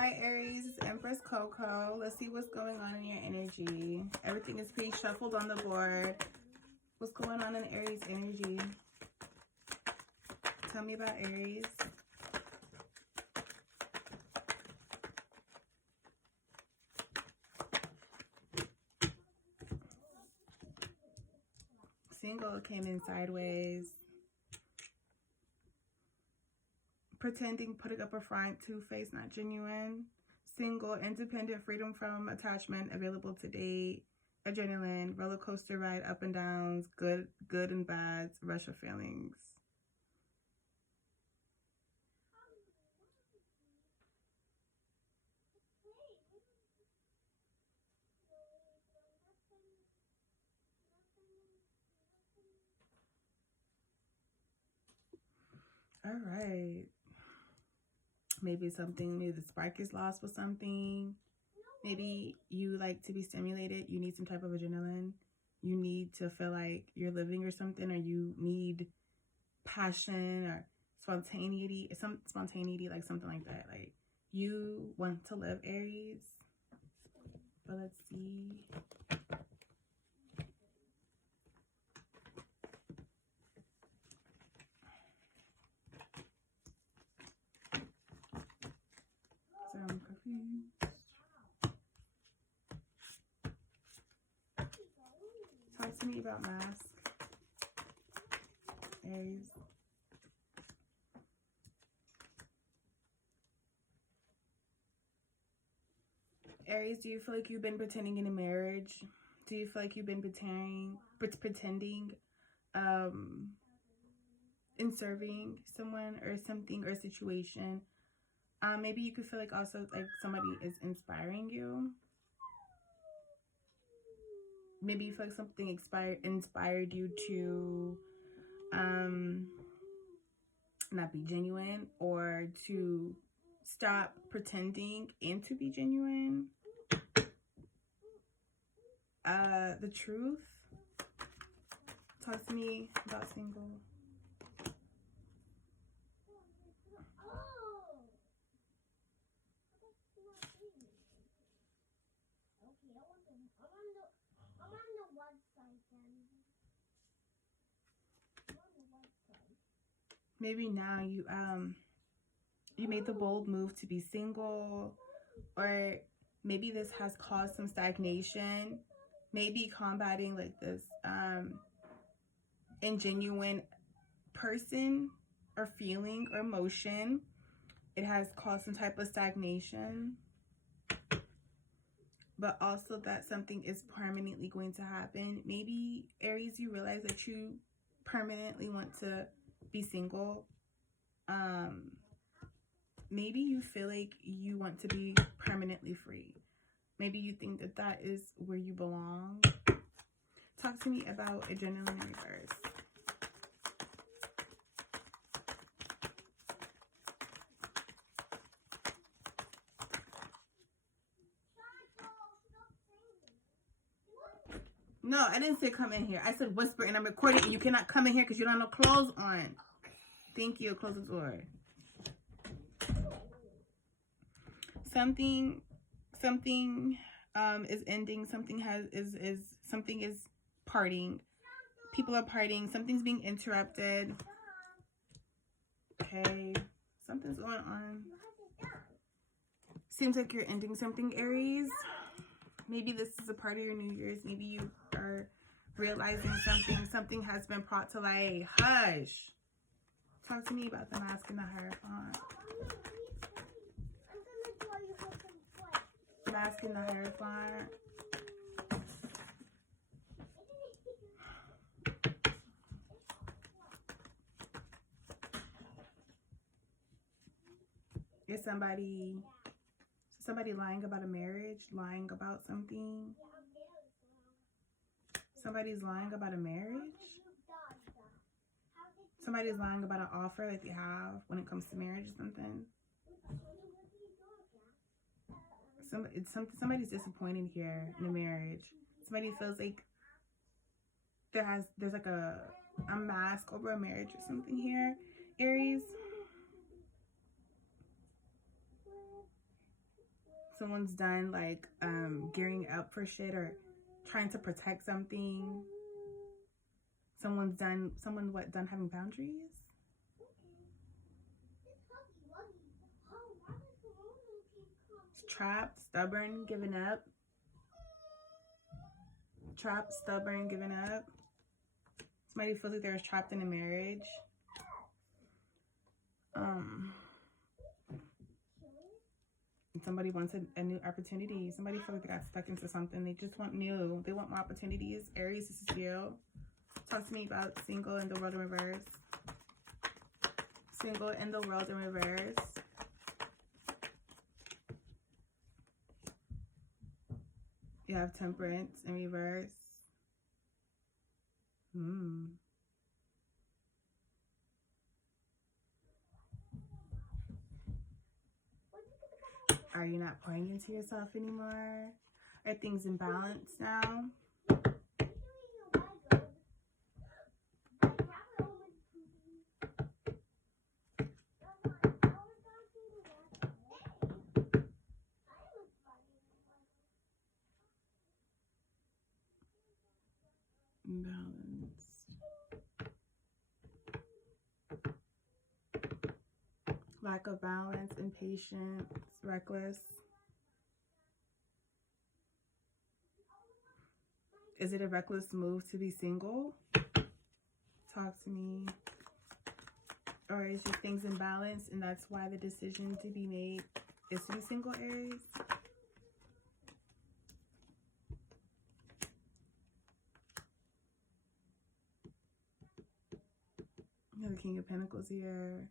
Hi Aries, it's Empress Coco. Let's see what's going on in your energy. Everything is pretty shuffled on the board. What's going on in Aries energy? Tell me about Aries. Single came in sideways. Pretending, putting up a front, two-faced, not genuine. Single, independent, freedom from attachment, available to date. Adrenaline, roller coaster ride, up and downs, good and bad, rush of feelings. All right. Maybe the spark is lost with something. Maybe you like to be stimulated. You need some type of adrenaline. You need to feel like you're living or something, or you need passion or spontaneity, like something like that. Like you want to live, Aries. But let's see. So I'm confused. Talk to me about mask, Aries. Aries, do you feel like you've been pretending in a marriage? Do you feel like you've been pretending in serving someone or something or a situation? Maybe you could feel like also like somebody is inspiring you. Maybe you feel like something inspired you to not be genuine, or to stop pretending and to be genuine. The truth. Talk to me about single. Maybe now you made the bold move to be single, or maybe this has caused some stagnation. Maybe combating like this ingenuine person or feeling or emotion. It has caused some type of stagnation. But also that something is permanently going to happen. Maybe, Aries, you realize that you permanently want to be single. Maybe you feel like you want to be permanently free. Maybe you think that that is where you belong. Talk to me about adrenaline in reverse. No, I didn't say come in here. I said whisper, and I'm recording, and you cannot come in here because you don't have no clothes on. Thank you. Close the door. Something is ending. Something is parting. People are parting. Something's being interrupted. Okay. Something's going on. Seems like you're ending something, Aries. Maybe this is a part of your New Year's. Maybe you are realizing something has been brought to light. Hush. Talk to me about the mask and the Hierophant. Mask and the Hierophant. Is somebody lying about a marriage, lying about something? Somebody's lying about a marriage? Somebody's lying about an offer that they have when it comes to marriage or something? Somebody's disappointed here in a marriage. Somebody feels like there's like a mask over a marriage or something here, Aries. Someone's done like gearing up for shit or trying to protect something. Someone done having boundaries. Trapped, stubborn, giving up. Trapped, stubborn, giving up. Somebody feels like they're trapped in a marriage. Somebody wants a new opportunity. Somebody feels like they got stuck into something. They just want new. They want more opportunities. Aries, this is you. Talk to me about single in the world in reverse. Single in the world in reverse. You have temperance in reverse. Are you not pouring into yourself anymore? Are things in balance now? Balance. Lack of balance, impatience, reckless. Is it a reckless move to be single? Talk to me. Or is just things in balance and that's why the decision to be made is to be single, Aries? You have the King of Pentacles here.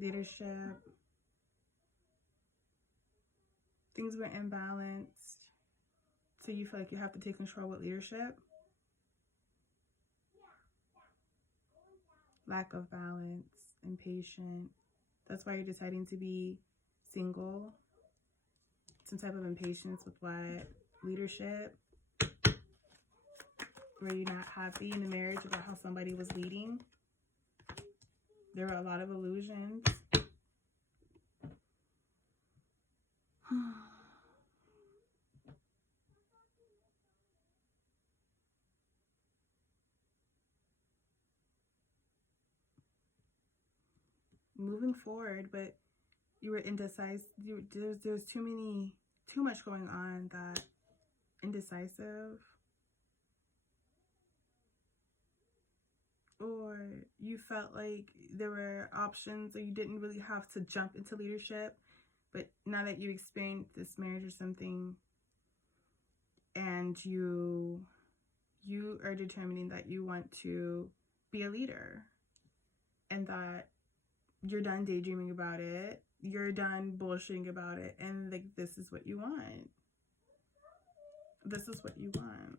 Leadership. Things were imbalanced. So you feel like you have to take control with leadership. Lack of balance, impatient. That's why you're deciding to be single. Some type of impatience with what? Leadership. Were you not happy in the marriage about how somebody was leading? There were a lot of illusions. Moving forward, but you were indecisive. There's too much going on that indecisive. Or you felt like there were options or you didn't really have to jump into leadership. But now that you experienced this marriage or something and you are determining that you want to be a leader and that you're done daydreaming about it, you're done bullshitting about it, and like this is what you want. This is what you want.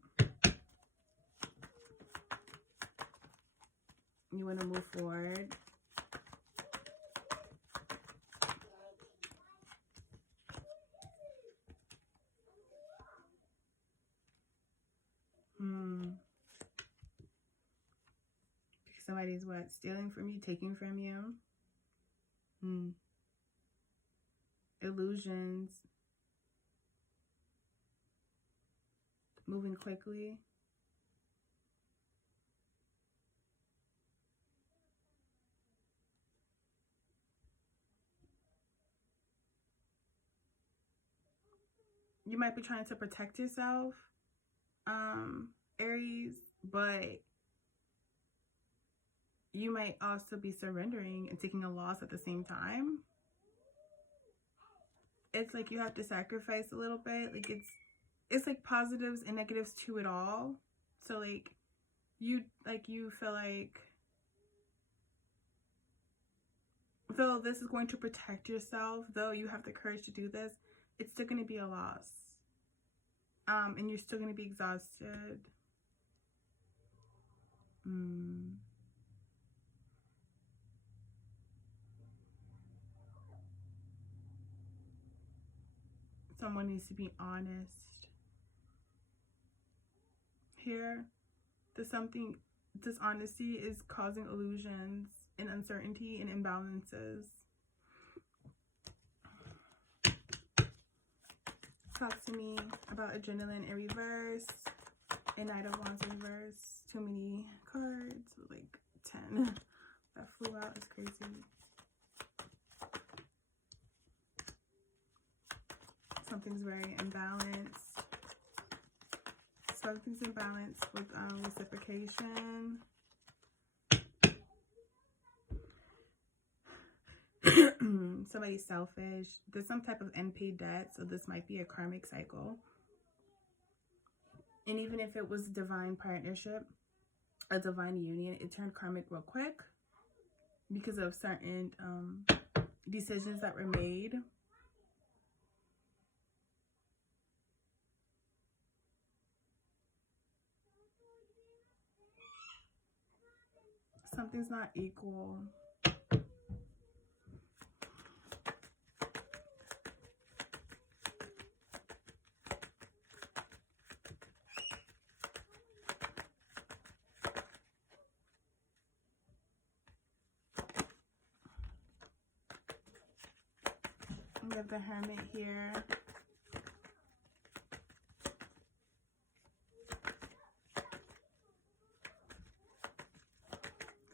You want to move forward. Somebody's what? Stealing from you, taking from you. Illusions. Moving quickly. You might be trying to protect yourself, Aries, but you might also be surrendering and taking a loss at the same time. It's like you have to sacrifice a little bit. Like it's like positives and negatives to it all. So like you feel like though this is going to protect yourself, though you have the courage to do this, it's still going to be a loss. And you're still going to be exhausted. Someone needs to be honest. Here, this honesty is causing illusions and uncertainty and imbalances. Talk to me about adrenaline in reverse and Knight of Wands in reverse. Too many cards, like 10 that flew out. Is crazy. Something's very imbalanced. Something's imbalanced with reciprocation. Somebody's selfish. There's some type of unpaid debt, so this might be a karmic cycle. And even if it was divine partnership, a divine union, it turned karmic real quick because of certain decisions that were made. Something's not equal. We have the Hermit here.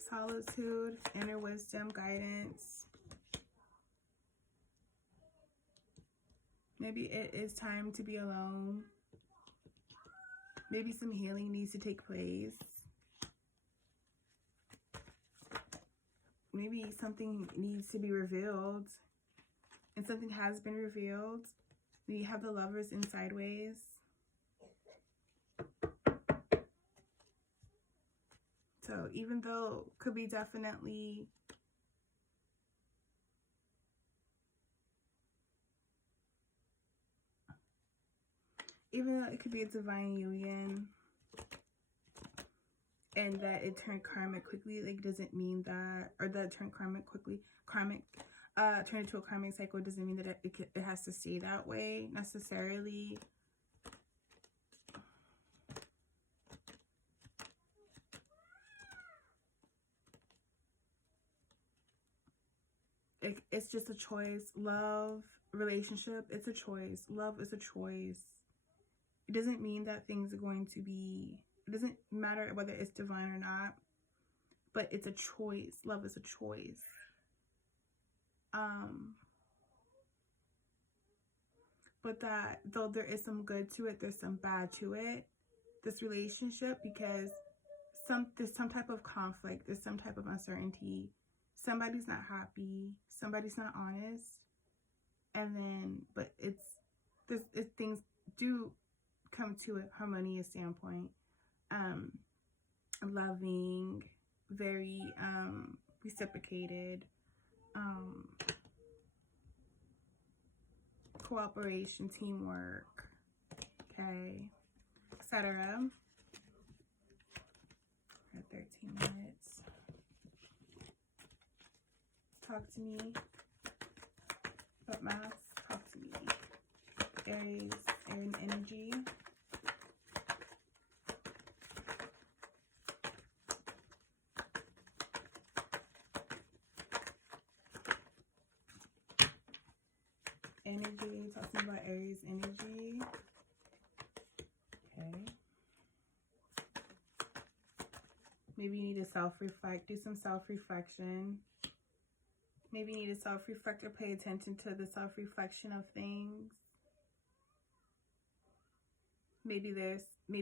Solitude, inner wisdom, guidance. Maybe it is time to be alone. Maybe some healing needs to take place. Maybe something needs to be revealed. And something has been revealed. We have the Lovers in sideways. So even though could be definitely even though it could be a divine union and that it turned karmic quickly, like doesn't mean that, or that it turned karmic quickly, turn into a karmic cycle doesn't mean that it has to stay that way necessarily. It's just a choice. Love, relationship, it's a choice. Love is a choice. It doesn't mean that things are going to be, it doesn't matter whether it's divine or not, but it's a choice. Love is a choice. But that though there is some good to it, there's some bad to it, this relationship, because there's some type of conflict, there's some type of uncertainty. Somebody's not happy, somebody's not honest, and then but things do come to a harmonious standpoint. Loving, very reciprocated, cooperation, teamwork, okay, etc. We're at 13 minutes. Talk to me. What mass? Talk to me. Aries, Aries energy. Energy, talking about Aries energy. Okay. Maybe you need to self-reflect, do some self-reflection. Maybe you need to self-reflect or pay attention to the self-reflection of things. Maybe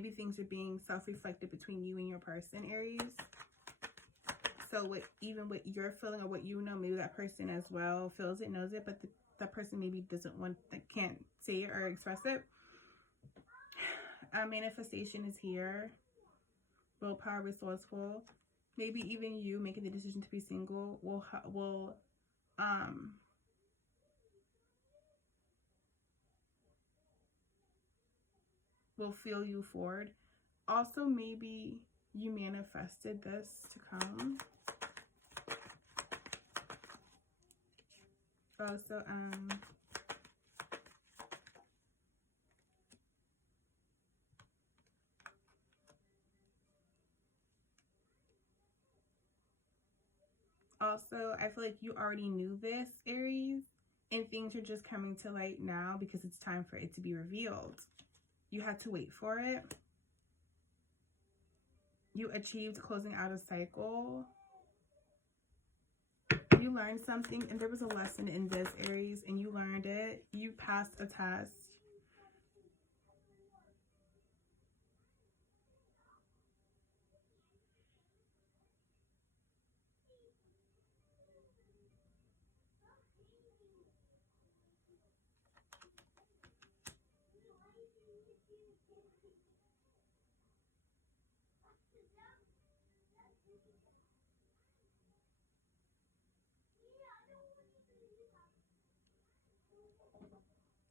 things are being self-reflected between you and your person, Aries. So even what you're feeling or what you know, maybe that person as well feels it, knows it, but that person maybe can't say it or express it. Manifestation is here. Willpower, resourceful. Maybe even you making the decision to be single will feel you forward. Also, maybe you manifested this to come. Also, I feel like you already knew this, Aries. And things are just coming to light now because it's time for it to be revealed. You had to wait for it. You achieved closing out a cycle. You learned something, and there was a lesson in this, Aries, and you learned it. You passed a test.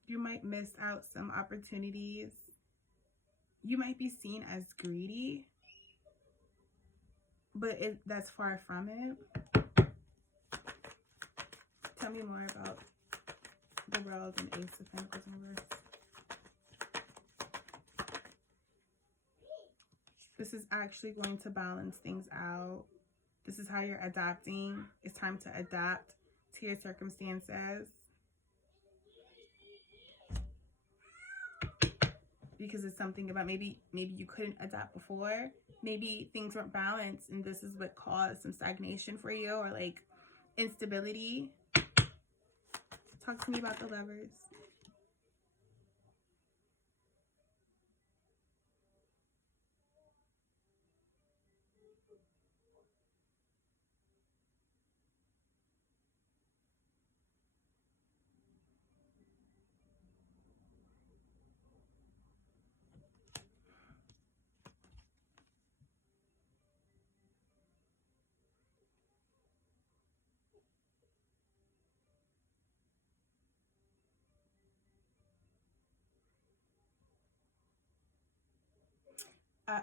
You might miss out some opportunities. You might be seen as greedy, but that's far from it. Tell me more about the World and Ace of Pentacles in reverse. This is actually going to balance things out. This is how you're adapting. It's time to adapt to your circumstances. Because it's something about maybe you couldn't adapt before. Maybe things weren't balanced and this is what caused some stagnation for you, or like instability. Talk to me about the Lovers.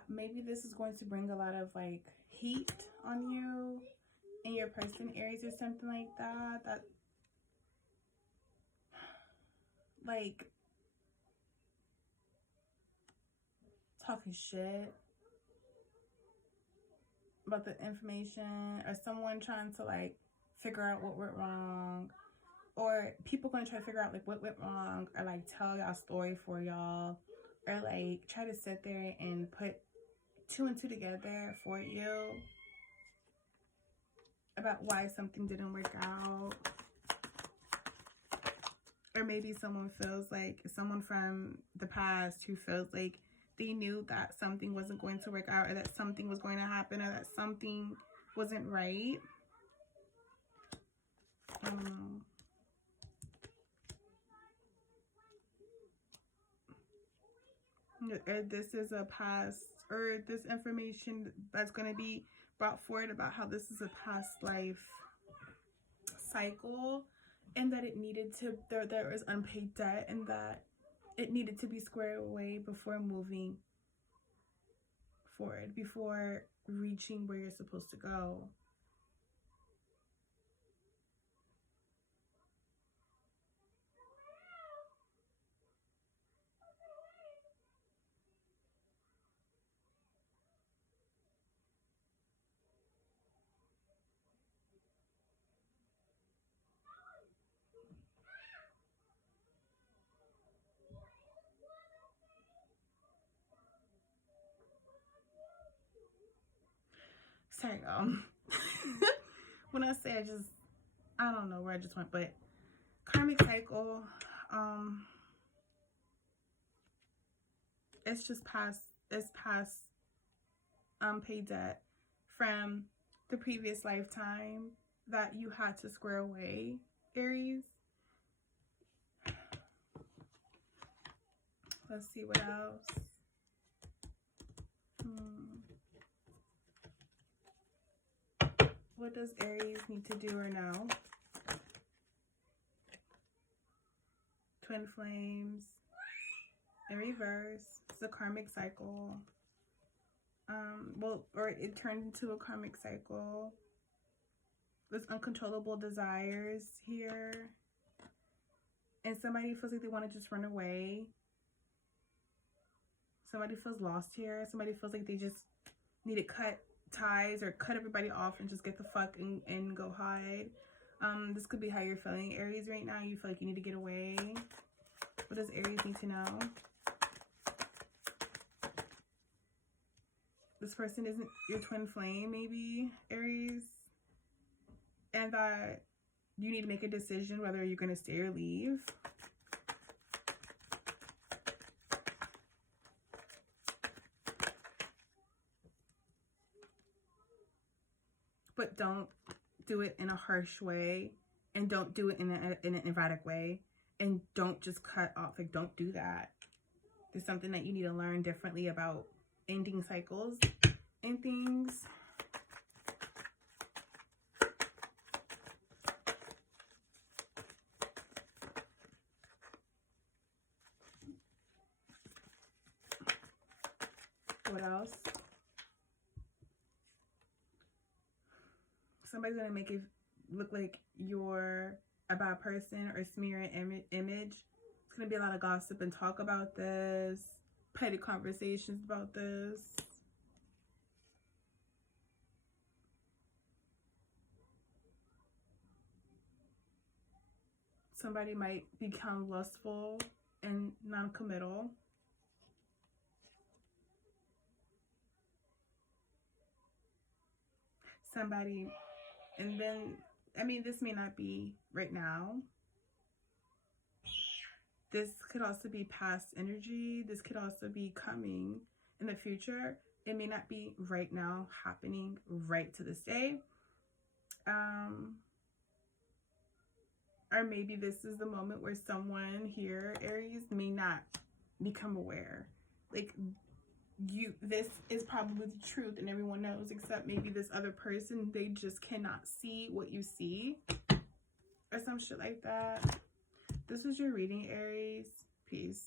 Maybe this is going to bring a lot of like heat on you and your person, Aries, or something like that. That like talking shit about the information, or someone trying to like figure out what went wrong, or people gonna try to figure out like what went wrong, or like tell y'all story for y'all, or like try to sit there and put 2 and 2 together for you about why something didn't work out. Or maybe someone feels like, someone from the past who feels like they knew that something wasn't going to work out, or that something was going to happen, or that something wasn't right. This is a past, or this information that's going to be brought forward about how this is a past life cycle, and that it needed to, there was unpaid debt, and that it needed to be squared away before moving forward, before reaching where you're supposed to go. Sorry, when I say I don't know where I just went, but karmic cycle, it's past unpaid debt from the previous lifetime that you had to square away, Aries. Let's see what else. What does Aries need to do or know? Twin flames in reverse. It's a karmic cycle. Or it turned into a karmic cycle. There's uncontrollable desires here. And somebody feels like they want to just run away. Somebody feels lost here. Somebody feels like they just need to cut ties or cut everybody off and just get the fuck and go hide. This could be how you're feeling, Aries, right now. You feel like you need to get away. What does Aries need to know? This person isn't your twin flame, maybe, Aries. And that you need to make a decision whether you're going to stay or leave. But don't do it in a harsh way, and don't do it in an erratic way, and don't just cut off. Like, don't do that. There's something that you need to learn differently about ending cycles and things. What else? Somebody's going to make it look like you're a bad person or smear an image. It's going to be a lot of gossip and talk about this. Petty conversations about this. Somebody might become lustful and non-committal. Somebody, and then, I mean, this may not be right now. This could also be past energy. This could also be coming in the future. It may not be right now, happening right to this day. Or maybe this is the moment where someone here, Aries, may not become aware. Like, this is probably the truth and everyone knows, except maybe this other person, they just cannot see what you see, or some shit like that. This was your reading, Aries. Peace.